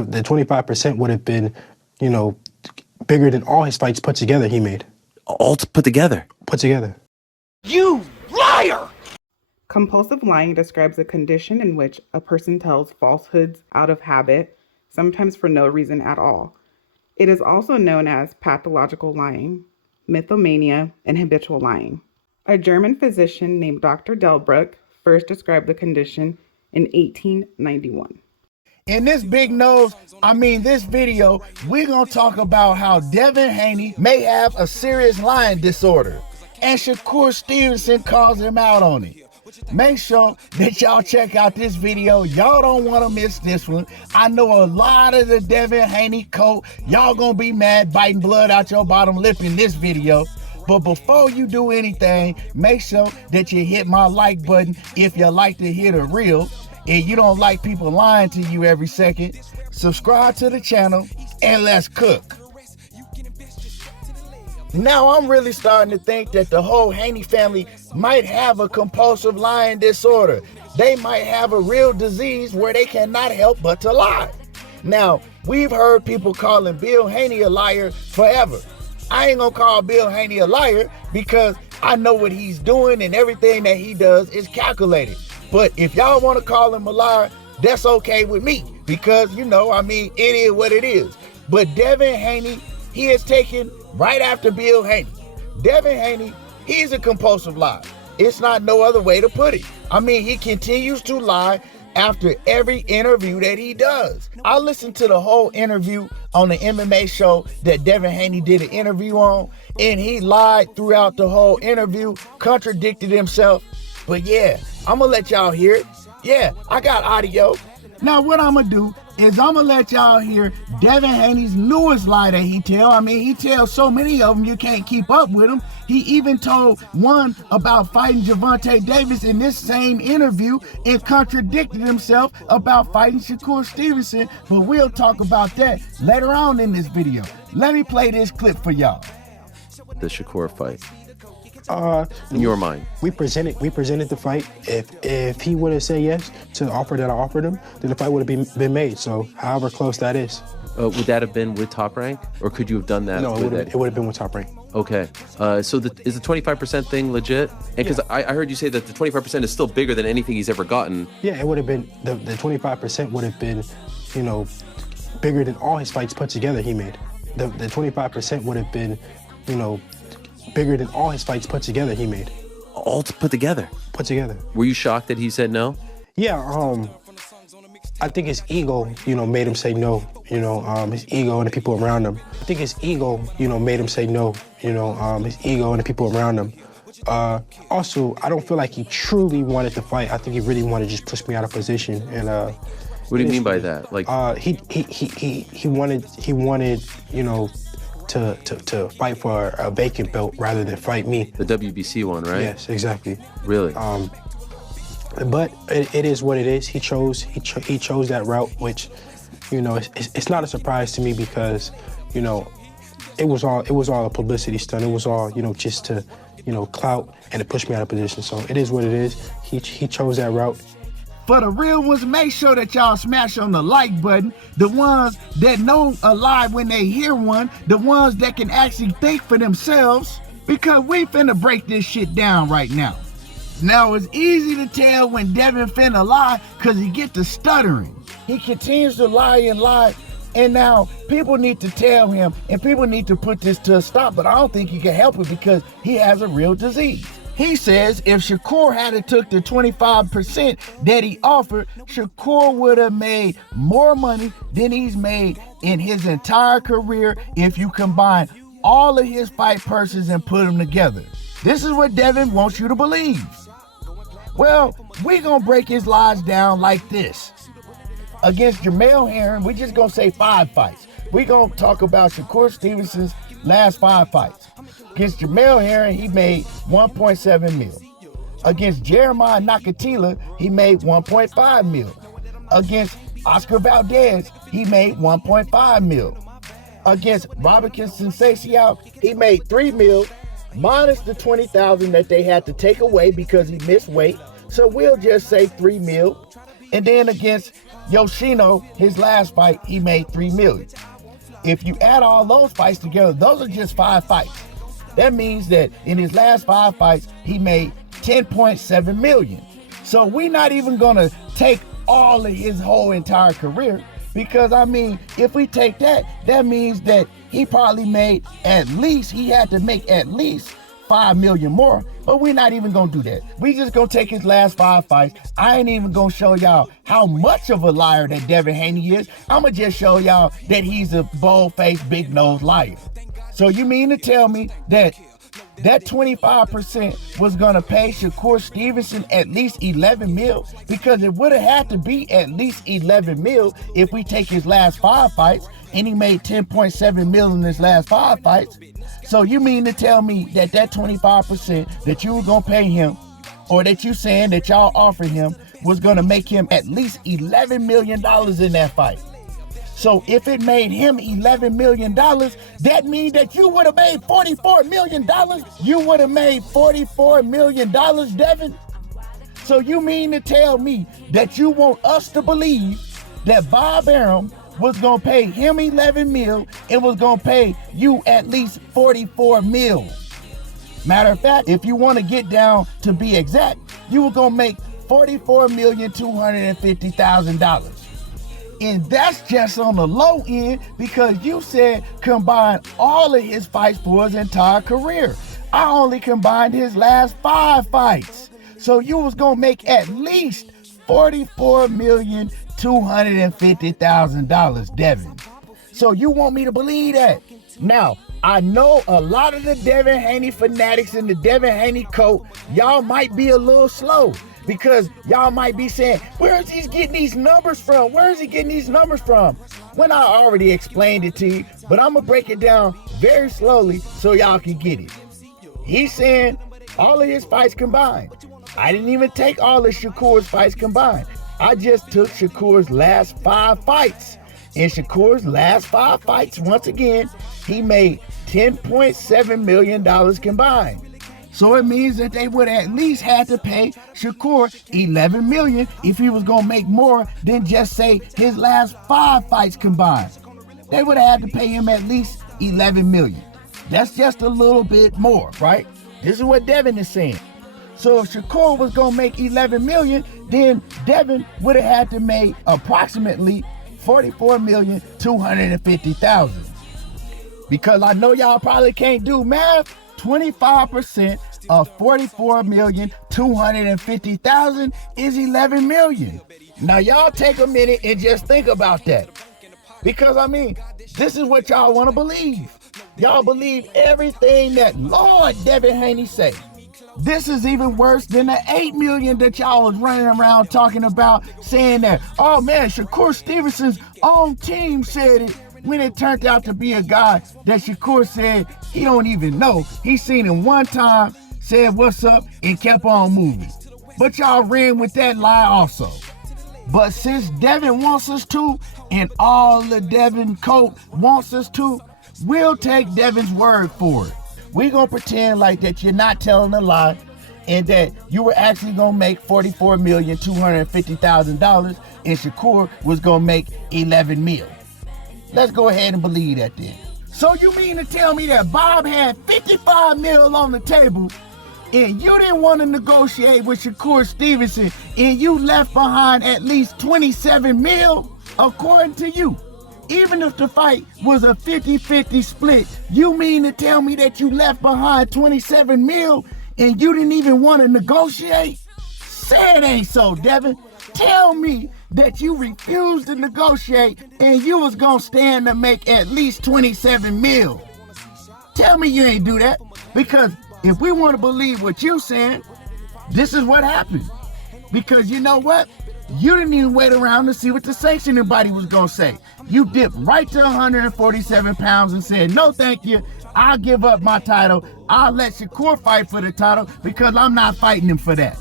the 25% would have been, bigger than all his fights put together he made. All put together? Put together. You liar! Compulsive lying describes a condition in which a person tells falsehoods out of habit, sometimes for no reason at all. It is also known as pathological lying, mythomania, and habitual lying. A German physician named Dr. Delbruck first described the condition in 1891. In this this video, we're going to talk about how Devin Haney may have a serious lying disorder, and Shakur Stevenson calls him out on it. Make sure that y'all check out this video. Y'all don't want to miss this one. I know a lot of the Devin Haney cult, y'all gonna be mad, biting blood out your bottom lip in this video. But before you do anything, make sure that you hit my like button if you like to hear the real, and you don't like people lying to you every second. Subscribe to the channel, and let's cook. Now I'm really starting to think that the whole Haney family might have a compulsive lying disorder. They might have a real disease where they cannot help but to lie. Now, we've heard people calling Bill Haney a liar forever. I ain't gonna call Bill Haney a liar because I know what he's doing and everything that he does is calculated. But if y'all wanna call him a liar, that's okay with me because, it is what it is. But Devin Haney, he is taken right after Bill Haney. Devin Haney, he's a compulsive liar. It's not no other way to put it. He continues to lie after every interview that he does. I listened to the whole interview on the MMA show that Devin Haney did an interview on, and he lied throughout the whole interview, contradicted himself. But yeah, I'm gonna let y'all hear it. Yeah, I got audio. Now what I'm gonna do is I'm gonna let y'all hear Devin Haney's newest lie that he he tells so many of them you can't keep up with him. He even told one about fighting Gervonta Davis in this same interview and contradicted himself about fighting Shakur Stevenson, but we'll talk about that later on in this video. Let me play this clip for y'all. The Shakur fight. In your mind, we presented the fight. If he would have said yes to the offer that I offered him, then the fight would have been made. So however close that is. Would that have been with Top Rank, or could you have done that? No, it would have been with Top Rank. Okay. So is the 25% thing legit? And because I heard you say that the 25% is still bigger than anything he's ever gotten. Yeah, it would have been the 25% would have been, bigger than all his fights put together he made. The 25% would have been, bigger than all his fights put together he made. All put together? Put together. Were you shocked that he said no? Yeah, I think his ego, made him say no. His ego and the people around him. I think his ego, made him say no. His ego and the people around him. Also, I don't feel like he truly wanted to fight. I think he really wanted to just push me out of position. And what do you mean by that? Like he wanted, to fight for a vacant belt rather than fight me. The WBC one, right? Yes, exactly. Really? But it is what it is. He chose that route, which, it's not a surprise to me because, it was all a publicity stunt. It was all, just to, clout and to push me out of position. So it is what it is. He chose that route. For the real ones, make sure that y'all smash on the like button. The ones that know a lie when they hear one. The ones that can actually think for themselves. Because we finna break this shit down right now. Now, it's easy to tell when Devin finna lie because he get to stuttering. He continues to lie and lie. And now people need to tell him and people need to put this to a stop. But I don't think he can help it because he has a real disease. He says if Shakur had took the 25% that he offered, Shakur would have made more money than he's made in his entire career if you combine all of his fight purses and put them together. This is what Devin wants you to believe. Well, we're going to break his lies down like this. Against Jamel Herring, we're just going to say 5 fights. We're going to talk about Shakur Stevenson's last 5 fights. Against Jamel Herring, he made 1.7 mil. Against Jeremiah Nakatila, he made 1.5 mil. Against Oscar Valdez, he made 1.5 mil. Against Robinson Sensacial, he made 3 mil, minus the 20,000 that they had to take away because he missed weight. So we'll just say 3 mil. And then against Yoshino, his last fight, he made $3 million. If you add all those fights together, those are just 5 fights. That means that in his last 5 fights, he made $10.7 million. So we're not even gonna take all of his whole entire career, because I mean, if we take that, that means that he probably made he had to make at least $5 million more, but we're not even gonna do that. We just gonna take his last 5 fights. I ain't even gonna show y'all how much of a liar that Devin Haney is. I'ma just show y'all that he's a bold-faced, big-nosed liar. So you mean to tell me that 25% was gonna pay Shakur Stevenson at least 11 mil? Because it would have had to be at least 11 mil if we take his last 5 fights, and he made 10.7 mil in his last 5 fights. So you mean to tell me that 25% that you were gonna pay him, or that you saying that y'all offered him, was gonna make him at least $11 million in that fight? So if it made him $11 million, that means that you would have made $44 million. You would have made $44 million, Devin. So you mean to tell me that you want us to believe that Bob Arum was gonna pay him 11 mil and was gonna pay you at least 44 mil? Matter of fact, if you want to get down to be exact, you were gonna make $44,250,000. And that's just on the low end, because you said combine all of his fights for his entire career. I only combined his last 5 fights. So you was gonna make at least $44,250,000, Devin. So you want me to believe that? Now, I know a lot of the Devin Haney fanatics in the Devin Haney cult, y'all might be a little slow, because y'all might be saying, where is he getting these numbers from? Where is he getting these numbers from? When I already explained it to you, but I'm gonna break it down very slowly so y'all can get it. He's saying all of his fights combined. I didn't even take all of Shakur's fights combined. I just took Shakur's last 5 fights. In Shakur's last 5 fights, once again, he made $10.7 million combined. So it means that they would at least have to pay Shakur $11 million if he was gonna make more than just say his last 5 fights combined. They would have had to pay him at least $11 million. That's just a little bit more, right? This is what Devin is saying. So if Shakur was gonna make $11 million, then Devin would have had to make approximately $44,250,000. Because I know y'all probably can't do math. 25% of $44,250,000 is $11 million. Now y'all take a minute and just think about that. Because I mean, this is what y'all want to believe. Y'all believe everything that Lord Devin Haney say. This is even worse than the $8 million that y'all was running around talking about, saying that, oh man, Shakur Stevenson's own team said it, when it turned out to be a guy that Shakur said he don't even know. He seen him one time, said what's up, and kept on moving. But y'all ran with that lie also. But since Devin wants us to, and all the Devin cult wants us to, we'll take Devin's word for it. We're gonna pretend like that you're not telling a lie, and that you were actually gonna make $44,250,000 and Shakur was gonna make 11 mil. Let's go ahead and believe that then. So you mean to tell me that Bob had 55 mil on the table and you didn't want to negotiate with Shakur Stevenson and you left behind at least 27 mil, according to you? Even if the fight was a 50-50 split, you mean to tell me that you left behind 27 mil and you didn't even want to negotiate? Say it ain't so, Devin. Tell me that you refused to negotiate and you was gonna stand to make at least 27 mil. Tell me you ain't do that, because if we want to believe what you saying, this is what happened. Because you know what? You didn't even wait around to see what the sanctioning body was gonna say. You dipped right to 147 pounds and said, no thank you, I'll give up my title. I'll let Shakur fight for the title because I'm not fighting him for that.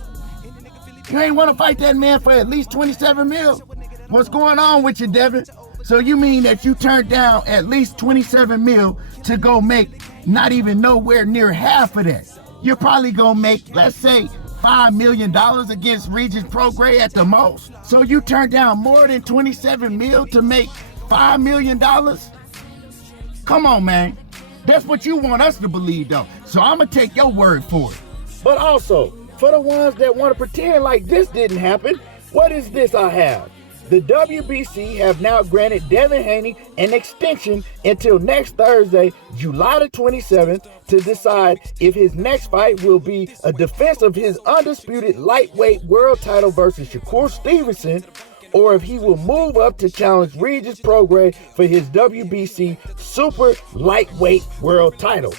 You ain't want to fight that man for at least 27 mil? What's going on with you, Devin? So you mean that you turned down at least 27 mil to go make not even nowhere near half of that? You're probably gonna make, let's say, $5 million against Regis Prograis at the most. So you turned down more than 27 mil to make $5 million? Come on, man. That's what you want us to believe, though. So I'm gonna take your word for it. But also, for the ones that want to pretend like this didn't happen, what is this I have? The WBC have now granted Devin Haney an extension until next Thursday, July the 27th, to decide if his next fight will be a defense of his undisputed lightweight world title versus Shakur Stevenson, or if he will move up to challenge Regis Prograis for his WBC super lightweight world title.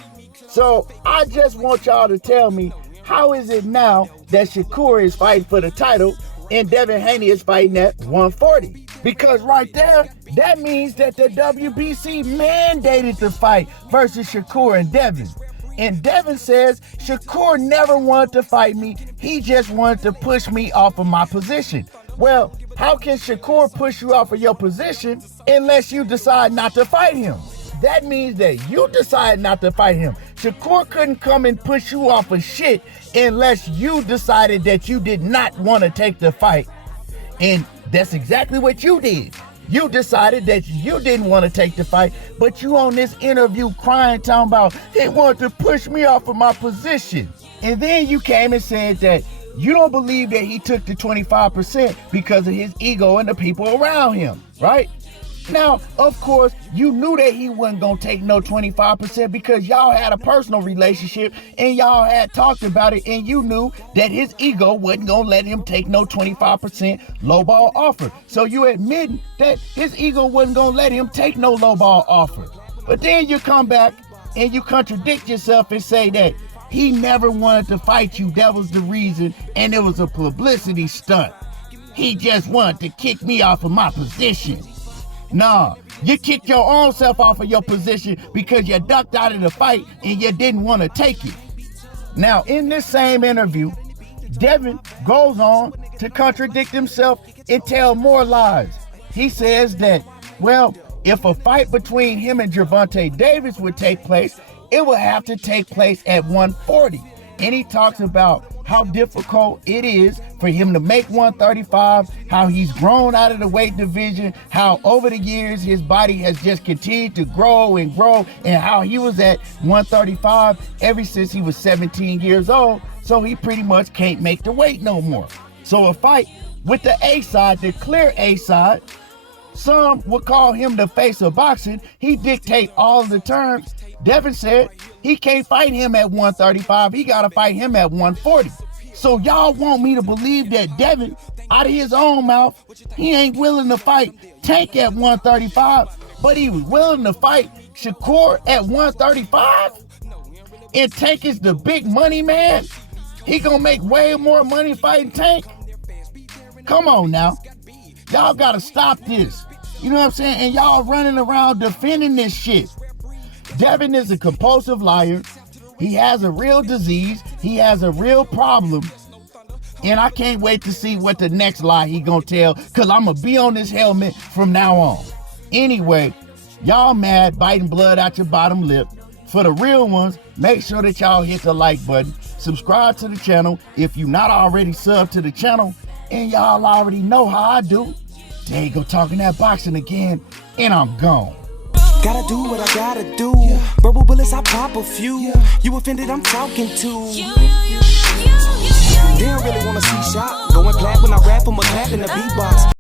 So I just want y'all to tell me, how is it now that Shakur is fighting for the title and Devin Haney is fighting at 140? Because right there, that means that the WBC mandated the fight versus Shakur and Devin. And Devin says Shakur never wanted to fight me. He just wanted to push me off of my position. Well, how can Shakur push you off of your position unless you decide not to fight him? That means that you decide not to fight him. Shakur couldn't come and push you off of shit unless you decided that you did not want to take the fight. And that's exactly what you did. You decided that you didn't want to take the fight, but you on this interview crying, talking about he wanted to push me off of my position. And then you came and said that you don't believe that he took the 25% because of his ego and the people around him, right? Now, of course, you knew that he wasn't going to take no 25% because y'all had a personal relationship and y'all had talked about it, and you knew that his ego wasn't going to let him take no 25% lowball offer. So you admitting that his ego wasn't going to let him take no lowball offer. But then you come back and you contradict yourself and say that he never wanted to fight you. That was the reason, and it was a publicity stunt. He just wanted to kick me off of my position. Nah, you kicked your own self off of your position because you ducked out of the fight and you didn't want to take it. Now, in this same interview, Devin goes on to contradict himself and tell more lies. He says that, well, if a fight between him and Gervonta Davis would take place, it would have to take place at 140. And he talks about how difficult it is for him to make 135, how he's grown out of the weight division, how over the years his body has just continued to grow, and how he was at 135 ever since he was 17 years old, so he pretty much can't make the weight no more. So a fight with the A side, the clear A side, some would call him the face of boxing. He dictates all of the terms. Devin said he can't fight him at 135. He got to fight him at 140. So y'all want me to believe that Devin, out of his own mouth, he ain't willing to fight Tank at 135, but he was willing to fight Shakur at 135? And Tank is the big money man? He gonna make way more money fighting Tank? Come on now. Y'all gotta stop this. You know what I'm saying? And y'all running around defending this shit. Devin is a compulsive liar. He has a real disease. He has a real problem. And I can't wait to see what the next lie he gonna tell, because I'm gonna be on this helmet from now on. Anyway, y'all mad, biting blood out your bottom lip. For the real ones, make sure that y'all hit the like button. Subscribe to the channel if you not already subbed to the channel. And y'all already know how I do. There you go, talking that boxing again, and I'm gone. Gotta do what I gotta do. Verbal bullets, I pop a few. You offended, I'm talking to. They don't really wanna see shot. Going plat when I rap, I'm a clap in the beatbox.